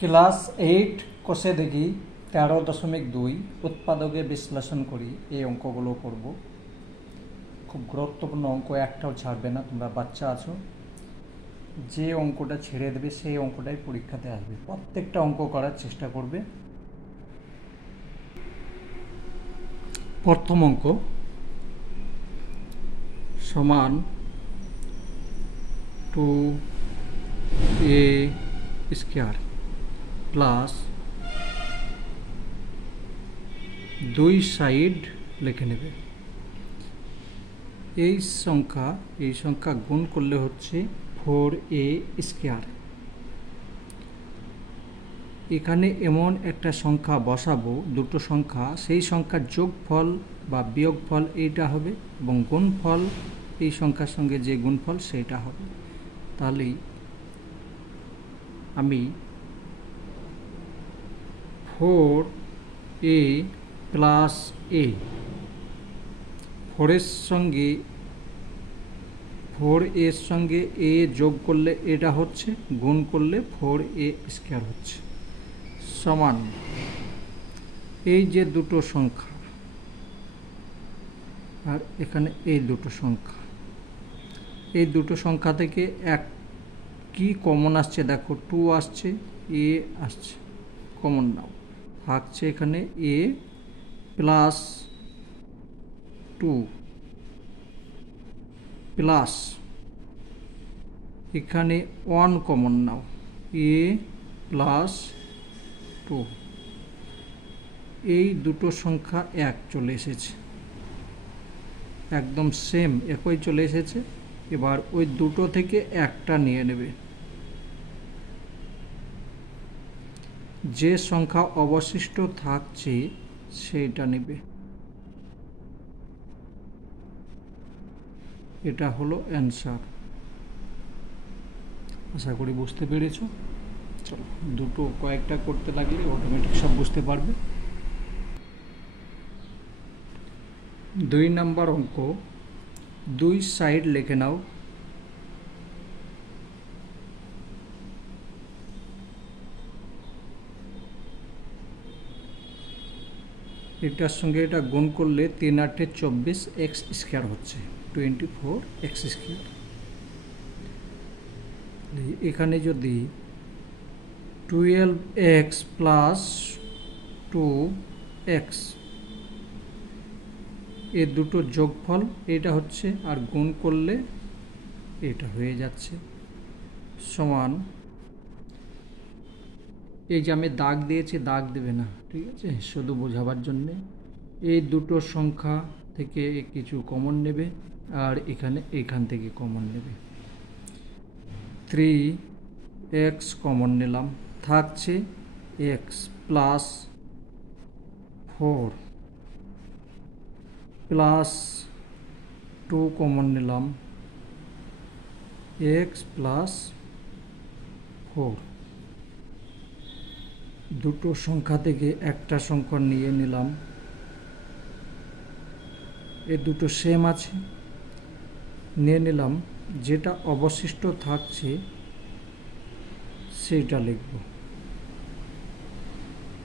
Class 8 কোষে দেখি 13.2 উৎপাদকে বিশ্লেষণ করি এই অঙ্কগুলো করব। খুব গুরুত্বপূর্ণ অঙ্ক, একটাও ছাড়বে না। তোমরা বাচ্চা আছো, যে অঙ্কটা ছেড়ে দেবে সেই অঙ্কটাই পরীক্ষাতে আসবে। প্রত্যেকটা অঙ্ক করার চেষ্টা করবে। প্রথম অঙ্ক সমান 2a স্কয়ার প্লাস 2 সাইড লিখে নেবে। এই সংখ্যা গুণ করলে হচ্ছে 4a স্কয়ার। এখানে এমন একটা সংখ্যা বসাবো, দুটো সংখ্যা, সেই সংখ্যার যোগফল বা বিয়োগফল এইটা হবে এবং গুণফল এই সংখ্যার সঙ্গে যে গুণফল সেইটা হবে। তাহলেই আমি 4a প্লাস a, 4 এর সঙ্গে a যোগ করলে এটা হচ্ছে, গুণ করলে 4a স্কয়ার হচ্ছে, সমান এই যে দুটো সংখ্যা আর এখানে এই দুটো সংখ্যা, এই দুটো সংখ্যা থেকে এক কি কমন আসছে দেখো, 2 আসছে, a আসছে, কমন নাও, থাকছে এখানে a প্লাস 2 প্লাস এখানে 1 কমন নাও, a প্লাস 2। এই দুটো সংখ্যা এক চলে এসেছে, একদম সেম একই চলে এসেছে। এবার ওই দুটো থেকে একটা নিয়ে নেবে, যে সংখ্যা অবশিষ্ট থাকছে সেইটা নেবে। এটা হলো অ্যান্সার। আশা করি বুঝতে পেরেছ। চলো, দুটো কয়েকটা করতে লাগলে অটোমেটিক সব বুঝতে পারবে। 2 নম্বর অঙ্ক, 2 সাইড লিখে নাও। এটার সঙ্গে এটা গুণ করলে 3 8 24 এক্স স্কয়ার হচ্ছে, 24 এক্স স্কয়ার। এখানে যদি 12x প্লাস 2x, এই দুটো যোগফল এটা হচ্ছে, আর গুণ করলে এটা হয়ে যাচ্ছে, সমান এই যে আমি দাগ দিয়েছি, দাগ দেবে না, ঠিক আছে, শুধু বোঝাবার জন্যে। এই দুটো সংখ্যা থেকে কিছু কমন নেবে আর এখান থেকে কমন নেবে। 3x কমন নিলাম, থাকছে x প্লাস 4 প্লাস 2 কমন নিলাম, x প্লাস 4। দুটো সংখ্যা থেকে একটা সংখ্যা নিয়ে নিলাম, এই দুটো সেম আছে, নিয়ে নিলাম। যেটা অবশিষ্ট থাকছে সেইটা লিখব,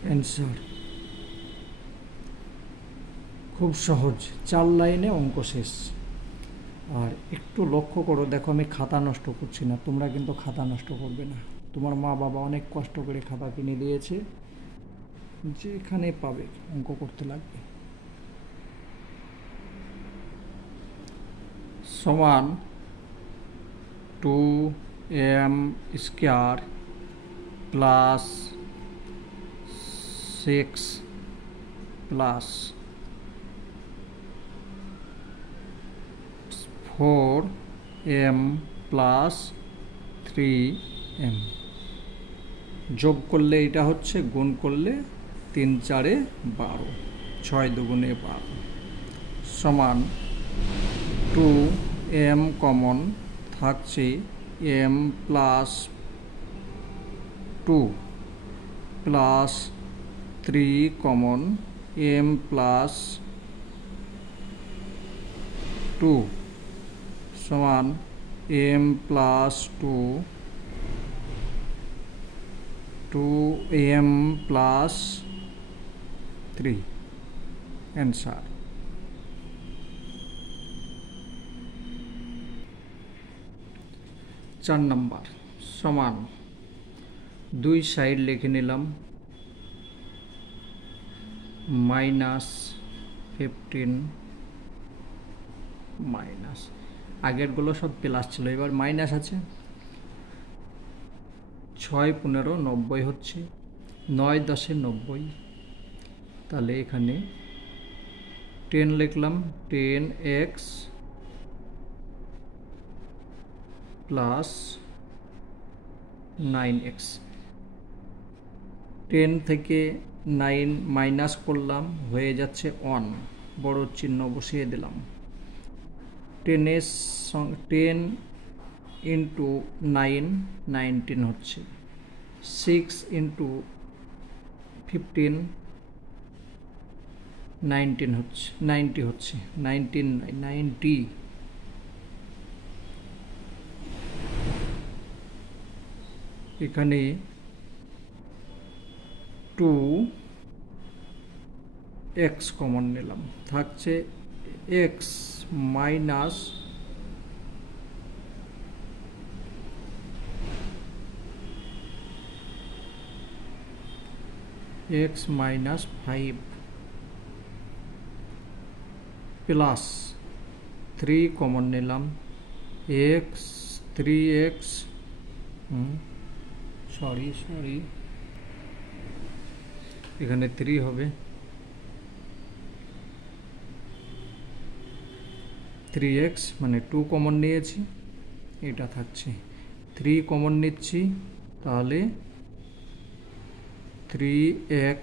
অ্যান্সার। খুব সহজ, 4 লাইনে অঙ্ক শেষ। আর একটু লক্ষ্য করো, দেখো আমি খাতা নষ্ট করছি না, তোমরা কিন্তু খাতা নষ্ট করবে না। তোমার মা বাবা অনেক কষ্ট করে খাতা কিনে দিয়েছে, যেখানে পাবে অঙ্ক করতে লাগবে। সমান 2m square plus 6 plus 4m plus 3m, যোগ করলে এটা হচ্ছে, গুণ করলে 3 4 12, 6 2 12, সমান 2m কমন থাকছে, m plus 2 plus 3 common, m plus 2 সমান m plus 2 2m plus 3 answer. 4 number সমান দুই সাইড লিখে নিলাম -15 মাইনাস, আগেরগুলো সব প্লাস ছিল, এবার মাইনাস আছে। 6 15 90 হচ্ছে, 9 10 90, তাহলে এখানে 10 লিখলাম, 10x প্লাস 9x। 10 থেকে 9 মাইনাস করলাম, হয়ে যাচ্ছে 1, বড় চিহ্ন বসিয়ে দিলাম। 10 ইন্টু 9 19 হচ্ছে, 6 ইন্টু 15 19 হচ্ছে, 90 হচ্ছে, 90। এখানে 2x কমন নিলাম, থাকছে x মাইনাস -5 প্লাস 3 কমন নিলাম, x 3x সরি এখানে 3 হবে, 3x মানে 2 কমন নিয়েছি, এটা থাকছে 3 কমন নিচ্ছি, তাহলে 3x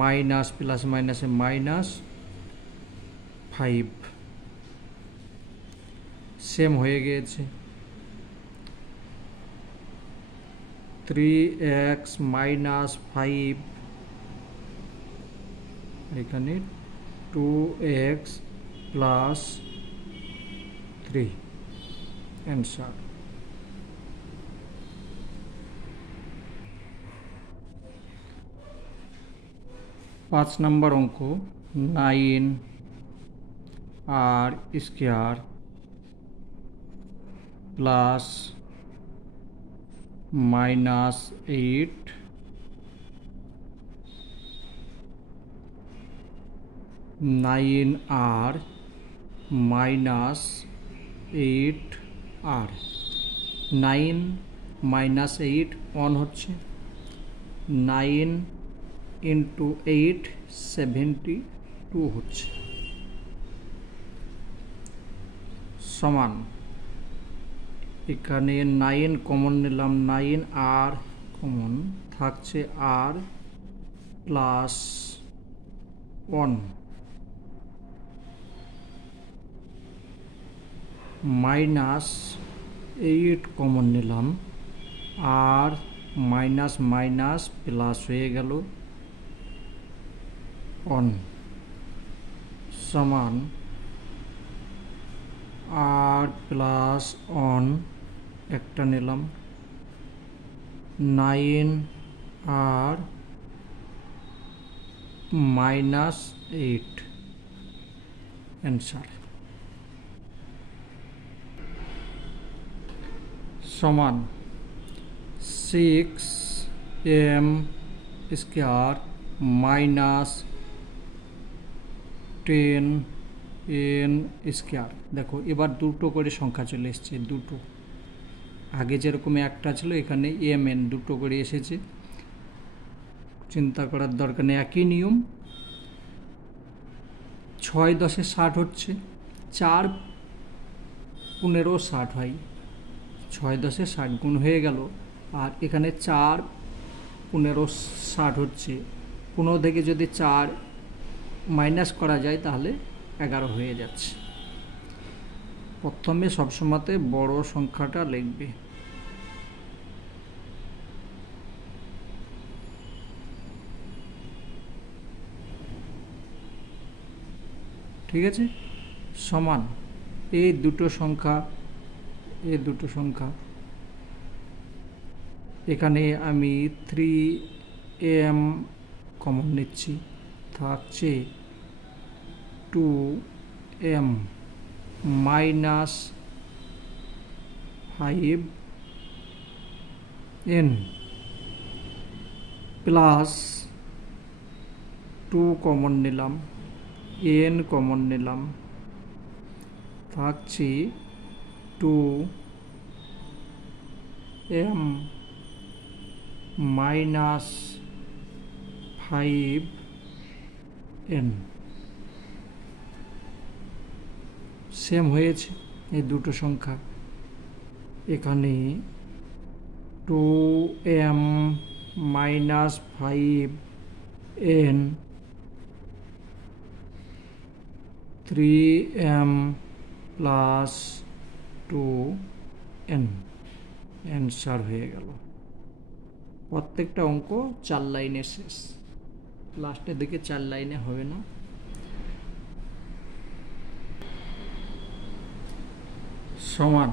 মাইনাস প্লাস মাইনাসে -5 সেম হয়ে গিয়েছে। 3x মাইনাস 5, এখানে 2x প্লাস 3 অ্যান্সার। 5 নম্বর অঙ্ক 9r square plus -8 9r minus 8r। 9 minus 8 1 হচ্ছে, 9 ইন্টু 8 72 হচ্ছে, সমান এখানে 9 কমন নিলাম, 9r কমন থাকছে, r প্লাস 1 মাইনাস 8 কমন নিলাম, r মাইনাস মাইনাস প্লাস হয়ে গেল 1 সমান r প্লাস 1 একটা নিলাম, 9r মাইনাস 8 অ্যান্সার। সমান 6m square minus 10n square. দেখো এবার দুটো করে সংখ্যা চলে এসছে, দুটো, আগে যেরকম একটা ছিল এখানে mn দুটো করে এসেছে, চিন্তা করার দরকার নেই, একই নিয়ম। 6 10 60 হচ্ছে, 4 15 60 হয়, 6 10 60 গুণ হয়ে গেল, আর এখানে 4 15 60 হচ্ছে, 15 থেকে যদি 4 মাইনাস করা যায় তাহলে 11 হয়ে যাচ্ছে। প্রথমে সবসময়তে বড় সংখ্যাটা লিখবে। ঠিক আছে, সমান এই দুটো সংখ্যা এখানে আমি 3m কমন নিচ্ছি, থাকছে 2m minus 5n plus 2 common নিলাম, n কমন নিলাম, থাকছে 2m মাইনাস 5n। সেম হয়েছে এই দুটো সংখ্যা। এখানে 2m minus 5n 3m plus 2n answer হয়ে গেল। প্রত্যেকটা অঙ্ক 4 লাইনে শেষ, লাস্টের দিকে 4 লাইনে হবে না। সমান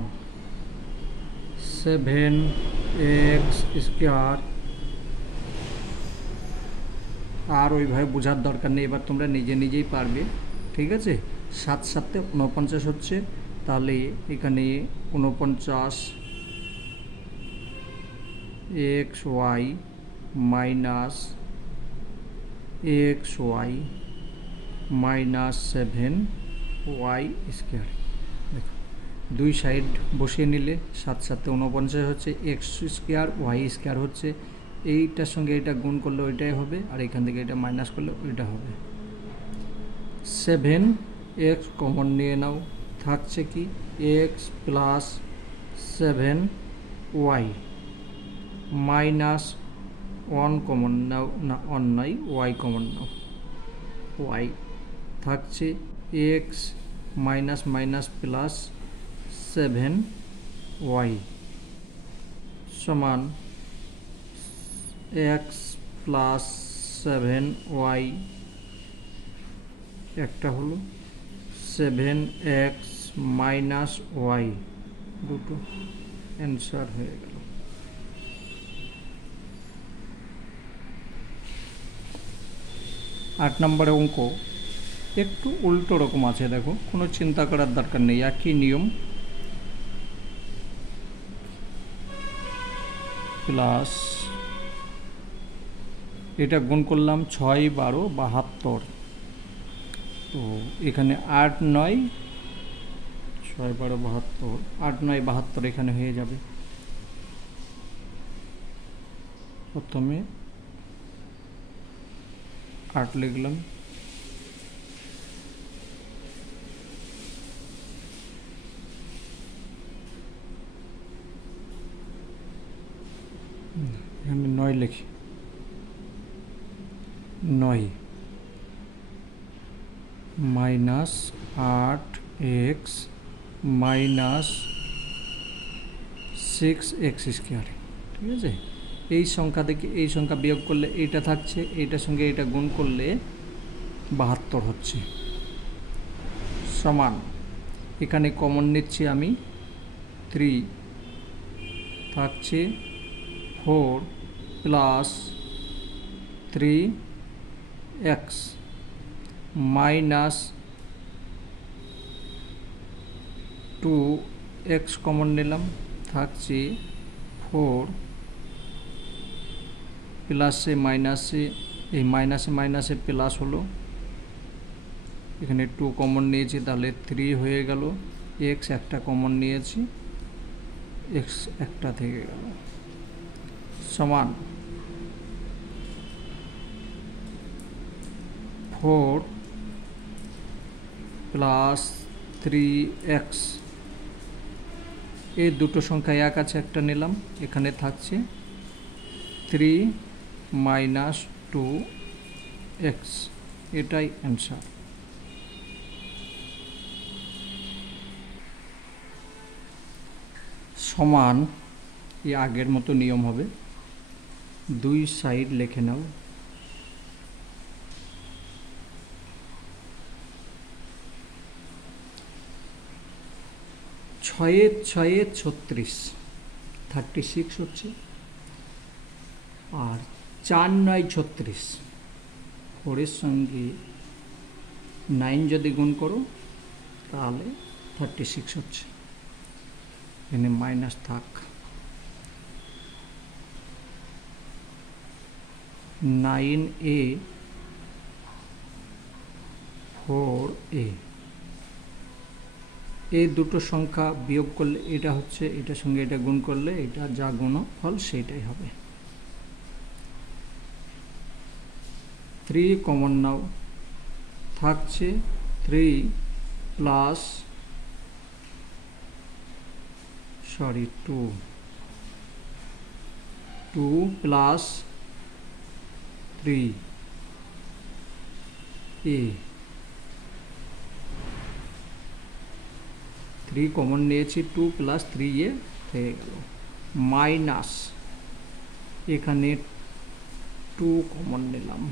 7x স্কোয়ার, আর ওইভাবে বোঝার দরকার নেই, এবার তোমরা নিজে নিজেই পারবে। ঠিক আছে, 7 7 49 হচ্ছে, তাহলে এখানে 49 xy minus xy minus 7y square. দেখো দুই সাইড বসিয়ে নিলে 7 7 49 হচ্ছে, এক্স স্কোয়ার ওয়াই স্কোয়ার হচ্ছে, এইটার সঙ্গে এটা গুণ করলে ওইটাই হবে, আর এখান থেকে এটা মাইনাস করলে ওইটা হবে। 7x কমন নিয়ে নাও, থাকছে কি x plus 7y minus 1 common নাও, না 1 নয়, y কমন নাও, y থাকছে x minus minus plus 7y সমান x প্লাস 7y একটা হলো, 7x মাইনাস y দুটো, অ্যান্সার হয়ে গেল। আট নম্বরে অঙ্ক একটু উল্টো রকম আছে, দেখো কোনো চিন্তা করার দরকার নেই, একই নিয়ম। প্লাস এটা গুণ করলাম 6 12 72, তো এখানে 8 9 6 12 72, 8 9 72 এখানে হয়ে যাবে। প্রথমে 8 লিখলাম, এখানে 9 লিখি, 9 minus 8x minus 6x square. ঠিক আছে, এই সংখ্যা থেকে এই সংখ্যা বিয়োগ করলে এইটা থাকছে, এইটার সঙ্গে এইটা গুণ করলে 72 হচ্ছে, সমান এখানে কমন নিচ্ছি আমি 3, থাকছে 4 plus 3x minus 2x common নিলাম, থাকছে 4 প্লাসে মাইনাসে, এই মাইনাসে মাইনাসে প্লাস হলো, এখানে 2 কমন নিয়েছি তাহলে 3 হয়ে গেল, x একটা কমন নিয়েছি, x একটা থেকে গেল, সমান 4 প্লাস 3x, এই দুটো সংখ্যা এক আছে, একটা নিলাম, এখানে থাকছে 3 মাইনাস 2x, এটাই অ্যান্সার। সমান এই আগের মতো নিয়ম হবে, দুই সাইড লিখে নাও, 6 6 36 36 হচ্ছে, আর 4 9 36, 4 সঙ্গে 9 যদি গুণ করো তাহলে 36 হচ্ছে, এখানে মাইনাস থাক। 9a 4a, এই দুটো সংখ্যা বিয়োগ করলে এটা হচ্ছে, এটার সঙ্গে এটা গুণ করলে এটা যা গুণফল সেটাই হবে। 3 কমন নাও, থাকছে 3 প্লাস 2 প্লাস 3a, 3 কমন নিয়েছি, 2 প্লাস 3a হয়ে গেল, মাইনাস এখানে 2 কমন নিলাম,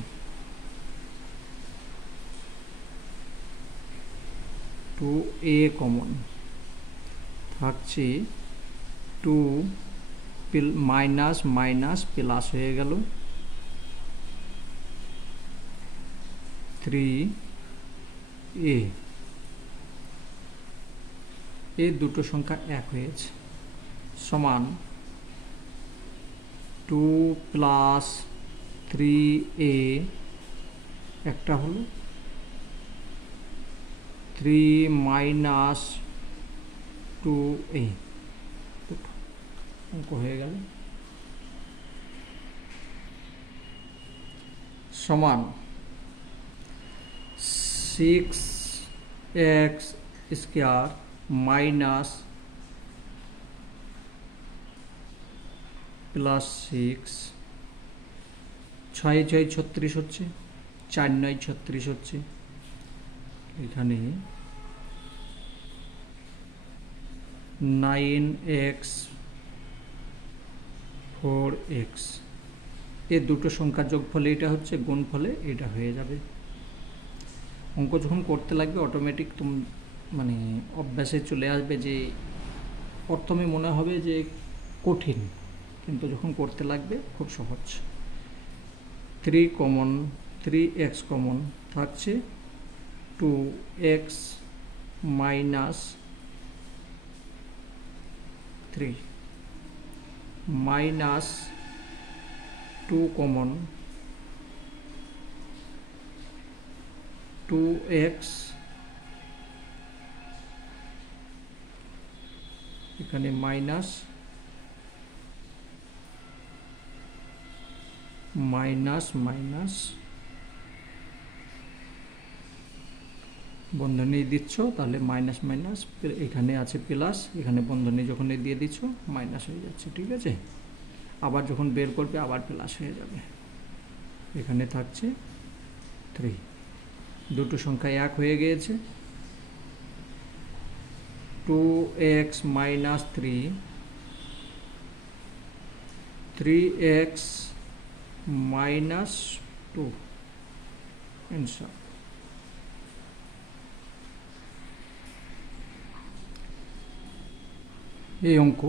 2a কমন, থাকছে 2 মাইনাস মাইনাস প্লাস হয়ে গেল 3a, এই দুটো সংখ্যা এক হয়েছে, সমান 2 প্লাস 3a একটা হলো, 3 মাইনাস 2a, অঙ্ক হয়ে গেল, সমান 6x স্কয়ার মাইনাস প্লাস 6, 6 6 36 হচ্ছে, 4 9 36 হচ্ছে, এখানে 9x 4x, এই দুটো সংখ্যার যোগফলে এটা হচ্ছে, গুণফলে এটা হয়ে যাবে। অঙ্ক যখন করতে লাগবে অটোমেটিক মানে অভ্যাসে চলে আসবে যে প্রথমে মনে হবে যে কঠিন, কিন্তু যখন করতে লাগবে খুব সহজ। 3 কমন, 3x কমন, থাকছে 2x minus 3 minus 2 common, 2x, এখানে মাইনাস মাইনাস মাইনাস বন্ধনী দিচ্ছ তাহলে মাইনাস মাইনাস, এখানে আছে প্লাস, এখানে বন্ধনী যখন দিয়ে দিচ্ছ মাইনাস হয়ে যাচ্ছে, ঠিক আছে। আবার যখন বের করবে আবার প্লাস হয়ে যাবে, এখানে থাকছে 3, দুটো সংখ্যা এক হয়ে গিয়েছে, 2x minus 3, 3x minus 2, answer. এই অঙ্ক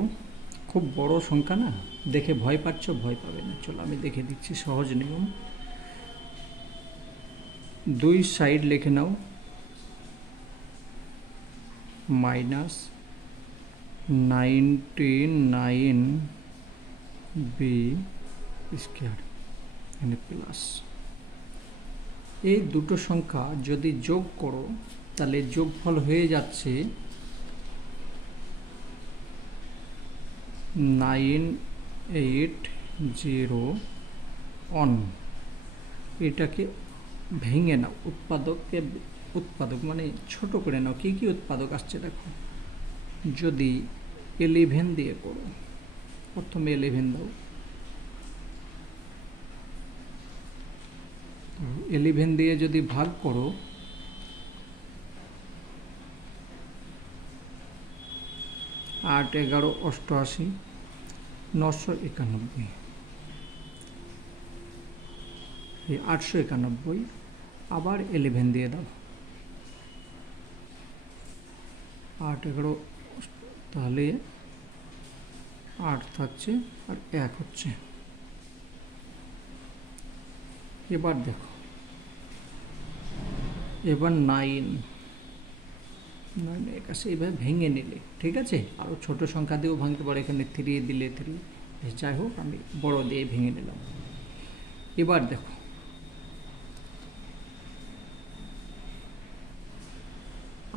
খুব বড় সংখ্যা না, দেখে ভয় পাচ্ছ, ভয় পাবে না, চলো আমি দেখে দিচ্ছি সহজ নিয়ম। 2 সাইড লিখে নাও, মাইনাস 99b স্কয়ার এখানে প্লাস, এই দুটো সংখ্যা যদি যোগ করো তাহলে যোগফল হয়ে যাচ্ছে 9801। এটাকে ভেঙে নাও, উৎপাদক মানে ছোট করে নাও, কি কি উৎপাদক আসছে দেখো। যদি 11 দিয়ে করো, প্রথমে 11 দাও, 11 দিয়ে যদি ভাগ করো 8 11 88 991, 891, আবার 11 দিয়ে দাও, 8 11, তাহলে 8 থাকছে আর 1 হচ্ছে, এবার দেখো, এবার 9 এর কাছে এইভাবে ভেঙে নিলে, ঠিক আছে। আরও ছোট সংখ্যা দিয়েও ভাঙতে পারে, এখানে 3 দিলে 3, যাই হোক আমি বড় দিয়ে ভেঙে নিলাম। এবার দেখো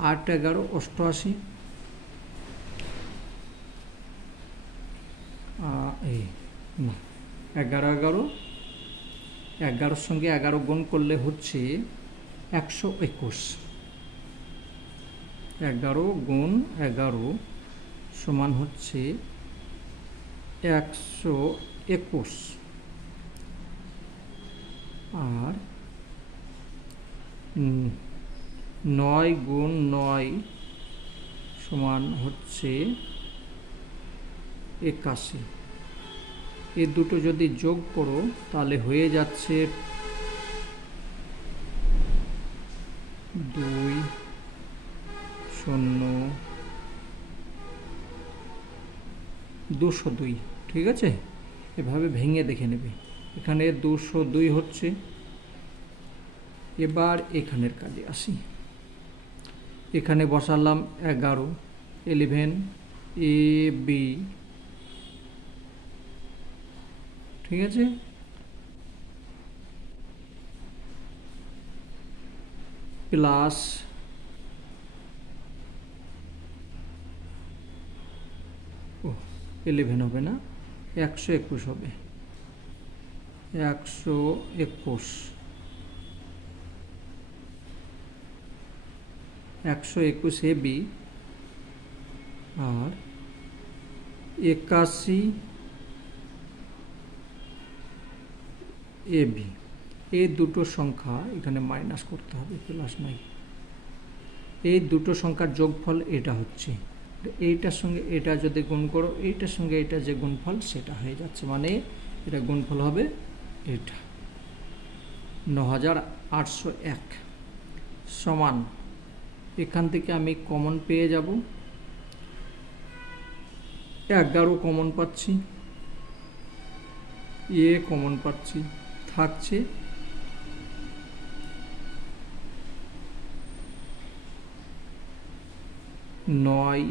8 11 88, এই না 11 11, 11-র সঙ্গে 11 গুণ করলে হচ্ছে 121। 11 গুণ 11 সমান হচ্ছে 121, আর 9 গুণ 9 সমান হচ্ছে 81। এই দুটো যদি যোগ করো তাহলে হয়ে যাচ্ছে 2 0 202, ঠিক আছে। এভাবে ভেঙে দেখে নেবে। এখানে 202 হচ্ছে। এবার এখানের কাজে আসি। এখানে বসালাম 11 11 এ বি, ঠিক আছে। প্লাস 11 হবে না, 121 হবে। 121 121 A B, R 81 A B. এই দুটো সংখ্যা এখানে মাইনাস করতে হবে, প্লাস নাই। এই দুটো সংখ্যার যোগফল এটা হচ্ছে, এইটার সঙ্গে এটা যদি গুণ করো, এইটার সঙ্গে এটা যে গুণফল সেটা হয়ে যাচ্ছে, মানে এটা গুণফল হবে এটা 9801 সমান। এখান থেকে আমি কমন পেয়ে যাব, 11 কমন পাচ্ছি, এ কমন পাচ্ছি, থাকছে 9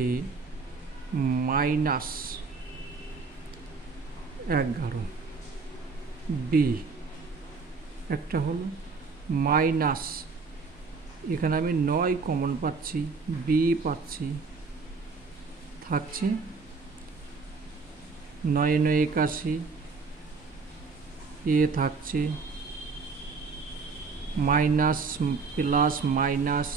এ মাইনাস 11 বি, একটা হলো মাইনাস, এখানে আমি 9 কমন পাচ্ছি, বি পাচ্ছি, থাকছে 9 9 81, এ থাকছে মাইনাস প্লাস মাইনাস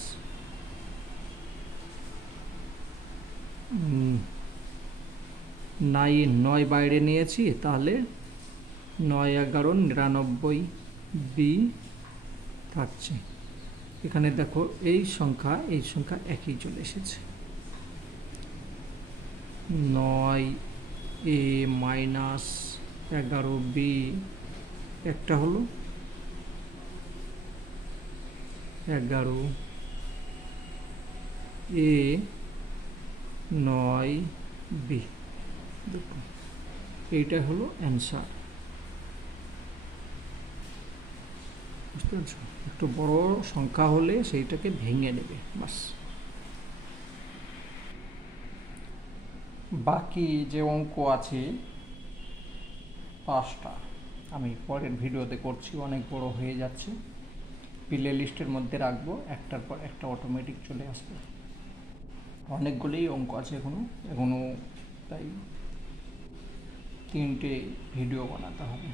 9 বাইরে নিয়েছি, তাহলে 9 11 99 বি থাকছে। এখানে দেখো এই সংখ্যা একই চলে এসেছে। 9 এ মাইনাস 11 বি একটা হলো, 11 এ 9 বি, দেখুন এইটা হলো অ্যান্সার। বুঝতে পারছো? একটু বড় সংখ্যা হলে সেইটাকে ভেঙে নেবে, বাস। বাকি যে অঙ্ক আছে 5টা আমি পরের ভিডিওতে করছি, অনেক বড় হয়ে যাচ্ছে। প্লে লিস্টের মধ্যে রাখবো, একটার পর একটা অটোমেটিক চলে আসবে। অনেকগুলোই অঙ্ক আছে এখনো, তাই 3টে ভিডিও বানাতে হবে।